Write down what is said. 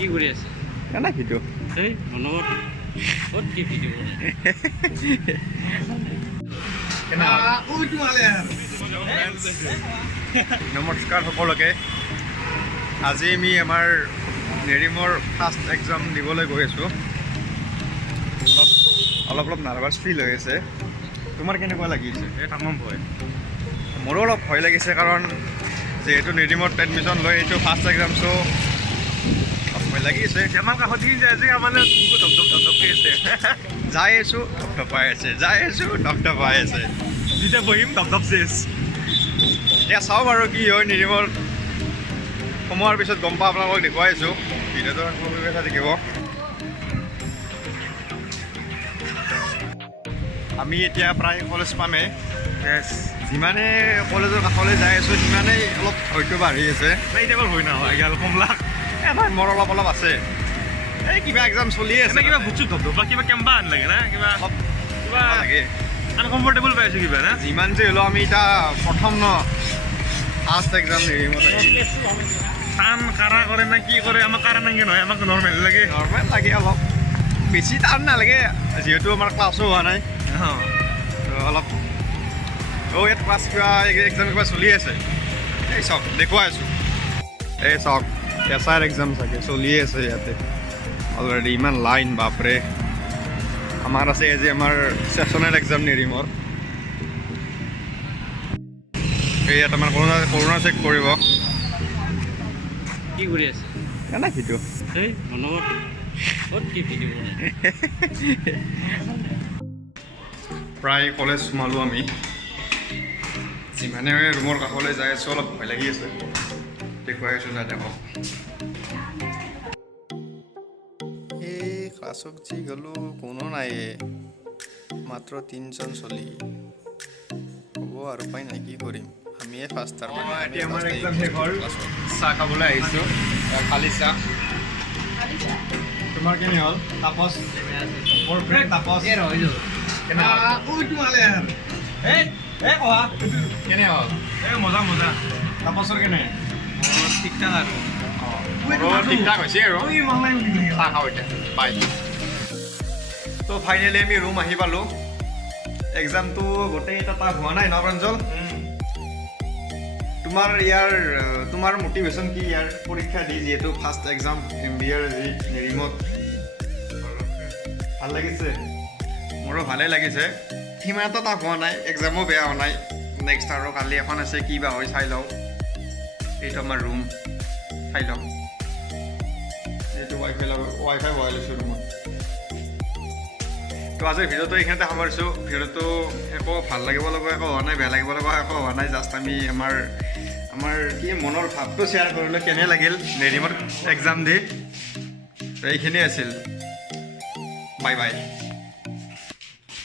কি কৰি আছে? কেনে ভিডিঅ' এই মনত ক'ত কি ভিডিঅ' নমস্কাৰ সকলোকে। আজি আমি আমাৰ নেৰিমৰ ফাৰ্ষ্ট এক্সাম দিবলৈ গৈ আছোঁ। অলপ নাৰ্ভাছ ফিল হৈ আছে। তোমাৰ কেনেকুৱা লাগিছে? তামাম ভয়। মোৰো অলপ ভয় লাগিছে, কাৰণ যিহেতু নেৰিমত এডমিশ্যন লৈ এইটো ফাৰ্ষ্ট এক্সাম, চ' অলপ ভয় লাগিছে। আমাৰ কাষত কি যায় যে মানে ধপধপকৈ আছে। যাই আছোঁ ধপধপাই আছে, যাই আছোঁ ধপধপাই আছে। যেতিয়া বহিম ধপধপ চেচ। এতিয়া চাওঁ বাৰু কি হয়। নেৰিমৰ সোমোৱাৰ পিছত গম পাওঁ, আপোনালোকক দেখুৱাই আছোঁ। ভিডিঅ'টো সুবিধা থাকিব। আমি এতিয়া প্ৰায় কলেজ পামেই। যিমানে কলেজৰ কাষলৈ যাই আছোঁ, সিমানেই অলপ হয়তো বাঢ়ি আছে। এতিয়া বাৰু ভয় নহয়, এগাল কমলাক নাই, মোৰ অলপ আছে। এই কিবা এক্সাম চলি আছে, কিবা বুকচুক ধপধপা কিবা কেম্বা আন লাগে না, কিবা কিবা লাগে, আনকমফৰ্টেবল পাই আছোঁ কিবা না। যিমান যে হ'লেও আমি এতিয়া প্ৰথম ফাৰ্ষ্ট এক্সাম নেৰিমত টান কাৰা কৰে না কি কৰে, আমাক কাৰা নালাগে নহয়, আমাক নৰ্মেল লাগে। নৰ্মেল লাগে, অলপ বেছি টান নালাগে, যিহেতু আমাৰ ক্লাছো হোৱা নাই। অলপ ইয়াত ক্লাছ কিবা এক্সাম কিবা চলি আছে। এই চাওক, দেখুৱাই আছোঁ। এই চাওক, এছআইৰ এক্সাম চাগে চলিয়ে আছে ইয়াতে অলৰেডি। ইমান লাইন, বাপৰে। আমাৰ আছে আজি আমাৰ ছেছনেল এক্সাম নেৰিমৰ। ইয়াত আমাৰ কৰোণা চেক কৰিব। কি কৰি আছে? কেনে ভিডিঅ' এই মনত ক'ত কি ভিডিঅ' প্ৰায় কলেজ সোমালোঁ আমি। যিমানে ৰুমৰ কাষলৈ যাই আছোঁ, অলপ ভয় লাগি আছে। দেখুৱাই আছোঁ যাতে হওক। এই ক্লাছত যি গ'লোঁ কোনো নাই, মাত্ৰ 3জন চলি। হ'ব আৰু উপায় নাই, কি কৰিম। আমিয়ে ফাৰ্ষ্ট টাইম। এতিয়া আমাৰ এক্সাম শেষ হ'ল, চাহ খাবলৈ আহিছোঁ। খালি চাহ। তোমাৰ কেনে হ'ল? তাপস, মোৰ ফ্ৰেণ্ড তাপস। কেনে হ'ল? কেনে হ'ল? মজা মজা। তাপসৰ কেনে? ঠিক ঠাক আৰু ঠিক ঠাক হৈছে আৰু। চাহ খাওঁ এতিয়া, বাই। তো ফাইনেলি আমি ৰুম আহি পালোঁ। এক্সামটো গোটেইকেইটা পাছ হোৱা নাই ন প্ৰাঞ্জল? তোমাৰ মটিভেশ্যন কি ইয়াৰ পৰীক্ষা দি, যিহেতু ফাৰ্ষ্ট এক্সাম MBA যি নেৰিমত? ভাল লাগিছে? মোৰো ভালেই লাগিছে। সিমান এটা টাফ হোৱা নাই, এক্সামো বেয়া হোৱা নাই। নেক্সট আৰু কালি এখন আছে, কি বা হয় চাই লওঁ। এইটো আমাৰ ৰুম, চাই লওঁ। এইটো ৱাইফাই বহাই লৈছোঁ ৰুমত। তো আজিৰ ভিডিঅ'টো এইখিনিতে সামৰিছোঁ। ভিডিঅ'টো একো ভাল লাগিব লগা একো হোৱা নাই, বেয়া লাগিব লগা একো হোৱা নাই। জাষ্ট আমি আমাৰ কি মনৰ ভাৱটো শ্বেয়াৰ কৰিলোঁ, কেনে লাগিল নেৰিমত এক্সাম দি। এইখিনিয়ে আছিল। Bye bye.